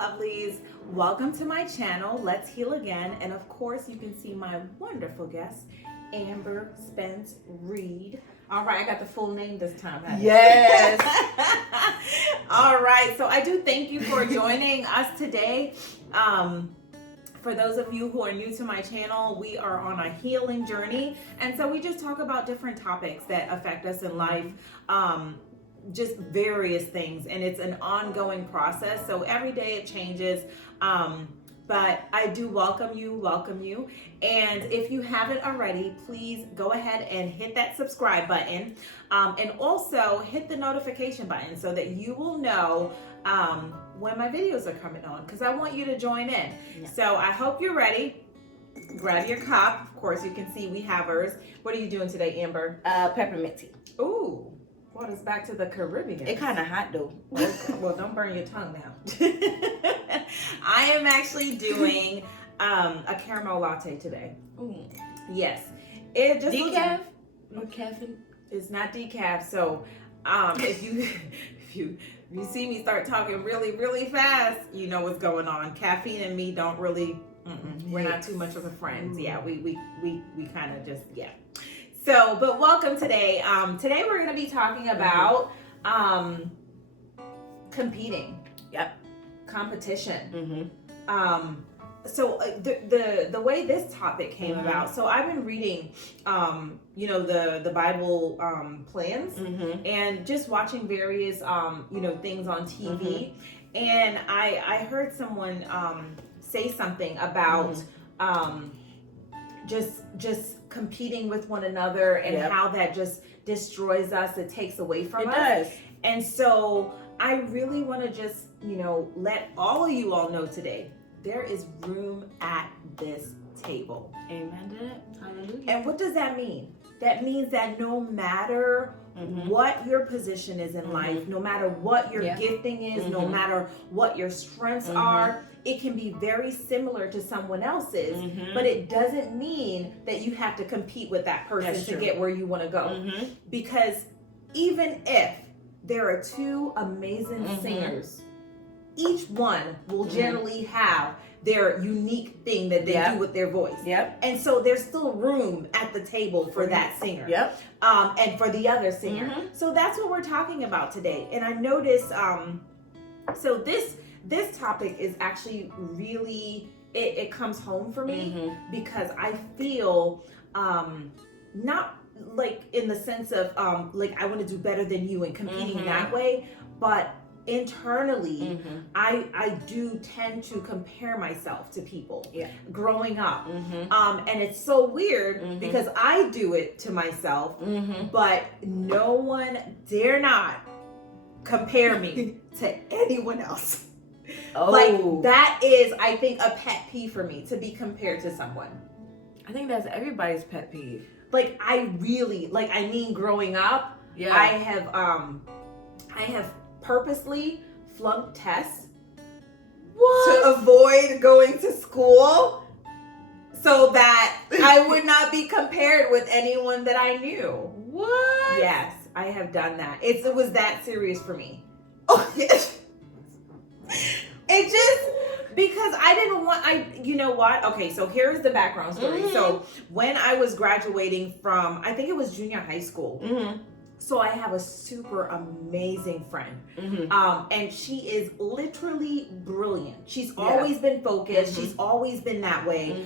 lovelies. Welcome to my channel, Let's Heal Again. And of course, you can see my wonderful guest, Amber Spence Reed. All right, I got the full name this time. Yes. All right, so I do thank you for joining us today. For those of you who are new to my channel, we are on a healing journey. And so we just talk about different topics that affect us in life. Just various things, and it's an ongoing process, so every day it changes, but I do welcome you, and if you haven't already, please go ahead and hit that subscribe button, and also hit the notification button so that you will know when my videos are coming on, because I want you to join in. So I hope you're ready. Grab your cup. Of course, you can see we have ours. What are you doing today, Amber? Peppermint tea. Ooh. Brought us back to the Caribbean. It kind of hot though. Okay. Well, don't burn your tongue now. I am actually doing a caramel latte today. Ooh. Yes. It just Decaf? No caffeine? It's not decaf. So if you see me start talking really fast, you know what's going on. Caffeine and me don't really. We're not too much of a friends. Yeah, we kind of just So, but welcome today. Today we're going to be talking about competing. Yep. Competition. So the way this topic came about. So I've been reading, the Bible plans and just watching various things on TV, and I heard someone say something about just competing with one another and how that just destroys us. It takes away from us. It does. And so I really want to just, let all of you all know today, there is room at this table. Amen to that. Hallelujah. And what does that mean? That means that no matter what your position is in life, no matter what your gifting is, no matter what your strengths are, it can be very similar to someone else's, but it doesn't mean that you have to compete with that person to get where you want to go. Because even if there are two amazing singers, each one will generally have their unique thing that they do with their voice. And so there's still room at the table for that singer. And for the other singer. So that's what we're talking about today. And I noticed, so this topic is actually really, it comes home for me because I feel not like in the sense of like I want to do better than you and competing that way, but internally I do tend to compare myself to people growing up, and it's so weird because I do it to myself, but no one dare not compare me to anyone else. Like that is, I think, a pet peeve for me, to be compared to someone. I think that's everybody's pet peeve. Like I really, growing up, I have purposely flunked tests to avoid going to school so that I would not be compared with anyone that I knew. What? Yes, I have done that. It was that serious for me. Oh, yes. It just, because I didn't want, you know what? Okay, so here's the background story. So when I was graduating from, I think it was junior high school, so I have a super amazing friend, and she is literally brilliant. She's always been focused. She's always been that way.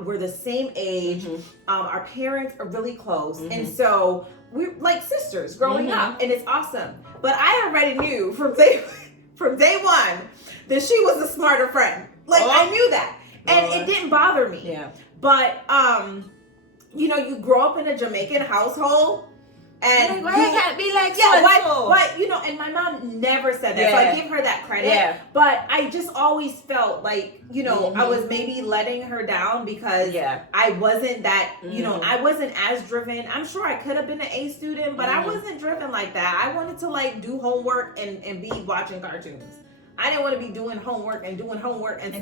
We're the same age. Our parents are really close, and so we're like sisters growing up, and it's awesome. But I already knew from day one that she was a smarter friend. I knew that, and it didn't bother me. But you grow up in a Jamaican household. And why you can't be like and my mom never said that, so I give her that credit. But I just always felt like, I was maybe letting her down because I wasn't that, I wasn't as driven. I'm sure I could have been an A student, but I wasn't driven like that. I wanted to do homework and be watching cartoons. I didn't want to be doing homework and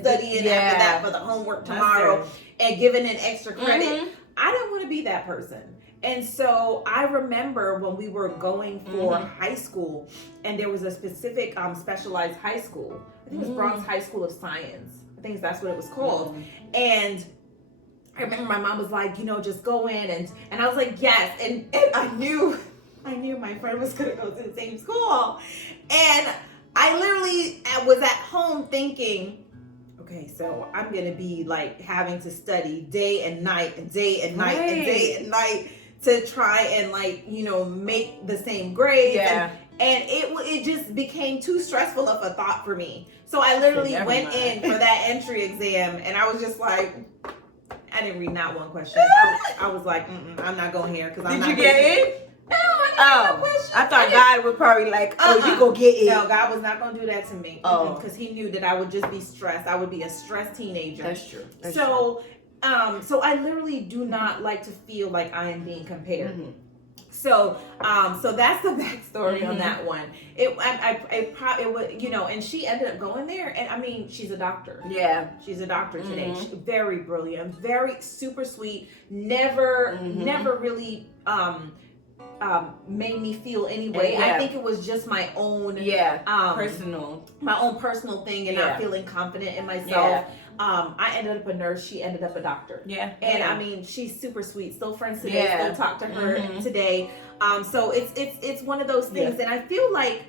studying after that for the homework tomorrow and giving an extra credit. I didn't want to be that person. And so I remember when we were going for high school, and there was a specific specialized high school. I think it was Bronx High School of Science. I think that's what it was called. And I remember my mom was like, just go in, and I was like, yes. And I knew my friend was gonna go to the same school. And I literally was at home thinking, okay, so I'm gonna be like having to study day and night and day and night and day and night to try and make the same grades. Yeah. And it just became too stressful of a thought for me. So I literally went in for that entry exam, and I was just like, I didn't read not one question. I was like, I'm not going here because I'm not. Did you get in? No, I didn't read no question. I thought God would probably like, you go get in. No, God was not going to do that to me. Because He knew that I would just be stressed. I would be a stressed teenager. That's true. So I literally do not like to feel like I am being compared. So that's the backstory on that one. It was, and she ended up going there, and I mean, she's a doctor. Yeah, she's a doctor today. She's very brilliant, very super sweet. Never really made me feel any way. I think it was just my own personal thing, and not feeling confident in myself. I ended up a nurse. She ended up a doctor. And I mean, she's super sweet. Still friends today. Still talk to her today. So it's one of those things, and I feel like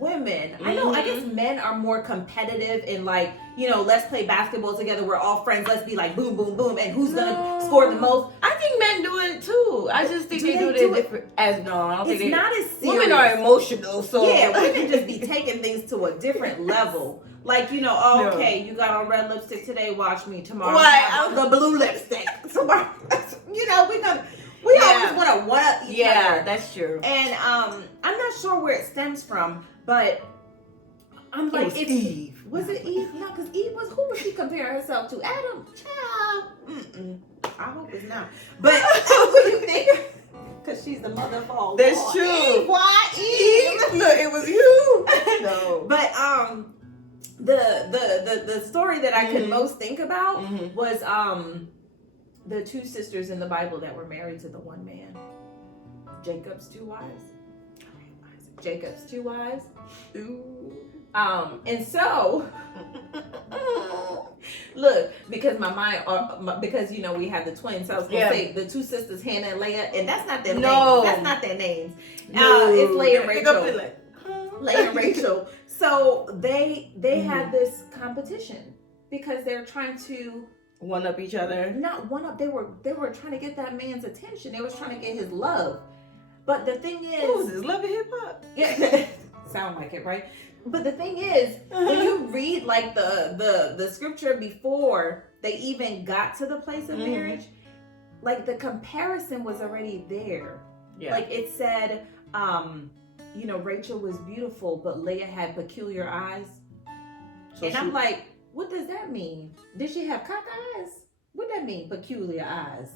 women, I guess men are more competitive in like, let's play basketball together. We're all friends. Let's be like boom, boom, boom, and who's gonna score the most. I think men do it too. I just think they do it different. I don't think it's not as serious. Women are emotional, so women just be taking things to a different level. Like, okay, you got on red lipstick today, watch me tomorrow. Right, the blue lipstick. Tomorrow, we always want to one up each other. Yeah, that's true. And I'm not sure where it stems from, but I'm like, it was Eve. Was it Eve? No, because Eve who was she comparing herself to? Adam? Child. I hope it's not. But what do you think? Because she's the mother of all. That's true. Eve, why Eve? No, it was you. No. But the story that I could most think about was the two sisters in the Bible that were married to the one man. Jacob's two wives. Ooh. And so look, because my mind, because we have the twins, so I was gonna say the two sisters, Hannah and Leah, and that's not their names. That's not their names. It's Leah and Rachel. Leah and Rachel. So they had this competition because they're trying to one up each other. Not one up. They were trying to get that man's attention. They was trying to get his love. But the thing is, what was this, Love and Hip Hop? Yeah, sound like it, right? But the thing is, when you read like the scripture before they even got to the place of marriage, like the comparison was already there. Yeah. Like it said, Rachel was beautiful, but Leah had peculiar eyes. So I'm like, what does that mean? Did she have cock eyes? What that mean, peculiar eyes?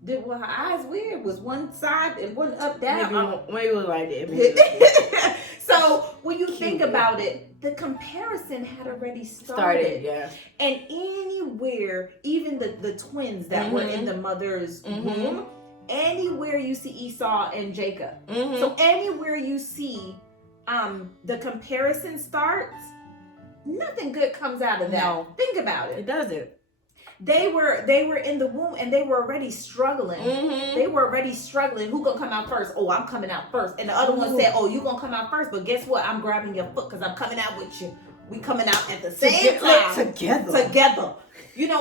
Were her eyes weird? Was one side and one up, down? Maybe it was like that. So when you think about it, the comparison had already started. Yeah. And anywhere, even the twins that were in the mother's womb, anywhere you see Esau and Jacob. So anywhere you see the comparison starts, nothing good comes out of that. No. Think about it. It doesn't. They were in the womb and they were already struggling. They were already struggling. Who gonna come out first? Oh, I'm coming out first. And the other one said, oh, you gonna come out first. But guess what? I'm grabbing your foot because I'm coming out with you. We coming out at the same time. Together.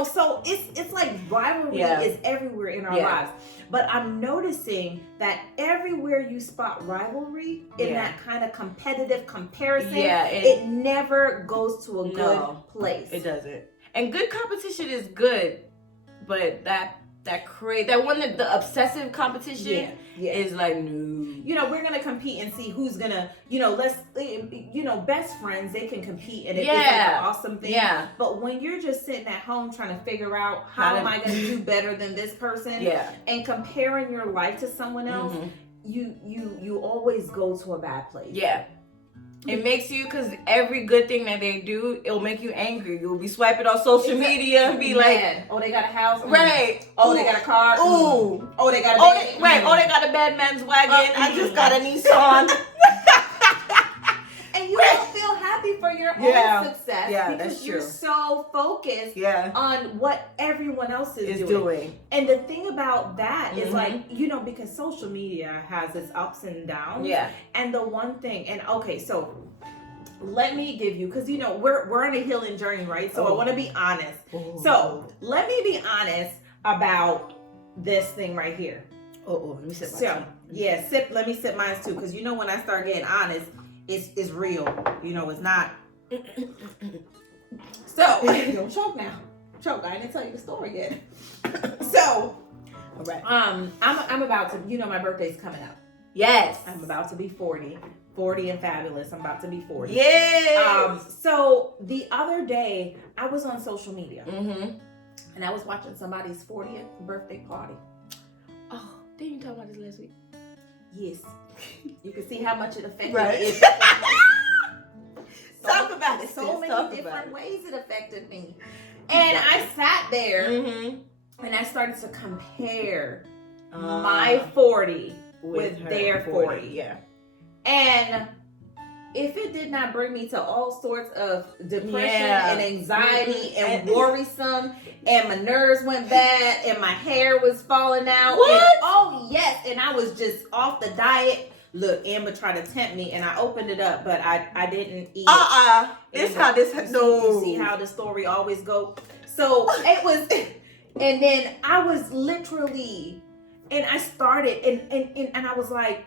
So it's like rivalry is everywhere in our lives. But I'm noticing that everywhere you spot rivalry in that kind of competitive comparison, it never goes to a good place. It doesn't. And good competition is good, but that the obsessive competition is like, no. We're gonna compete and see who's gonna, best friends, they can compete and it's like an awesome thing. Yeah. But when you're just sitting at home trying to figure out how am I gonna do better than this person, and comparing your life to someone else, you always go to a bad place. Yeah. It makes you, because every good thing that they do, it'll make you angry. You'll be swiping on social media and be like, oh, they got a house? Right. Oh, they got a car? Ooh. Oh, they got a Right. Oh, they got a bad man's wagon. I just got a Nissan. And you don't feel happy for your own success because you're so focused on what everyone else is doing. And the thing about that is like, you know, because social media has its ups and downs. Yeah. And the one thing, and okay, so let me give you, because you know, we're on a healing journey, right? So I want to be honest. So let me be honest about this thing right here. Let me sip my tea. Let me sip mine too, because you know when I start getting honest, it's real. You know, it's not. So, don't choke now. Choke. I didn't tell you the story yet. So, all right. I'm about to, you know, my birthday's coming up. Yes. I'm about to be 40. 40 and fabulous. I'm about to be 40. Yes. So the other day I was on social media and I was watching somebody's 40th birthday party. Oh, didn't you talk about this last week? Yes. You can see how much it affected me. Talk about it. So many different ways it affected me. And I sat there and I started to compare my 40 with their 40. Yeah. And if it did not bring me to all sorts of depression and anxiety and worrisome, and my nerves went bad, and my hair was falling out. What? And, oh, yes. And I was just off the diet. Look, Amber tried to tempt me, and I opened it up, but I didn't eat it. This how this... You see how the story always goes? So it was... And then I was literally... And I started, and I was like...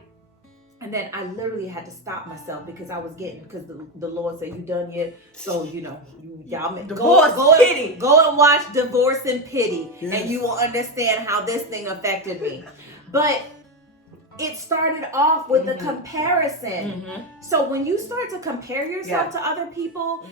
And then I literally had to stop myself because I was getting, because the Lord said, "You done yet?" So, you know, y'all go and watch Divorce and Pity, and you will understand how this thing affected me. But it started off with the comparison. So when you start to compare yourself to other people,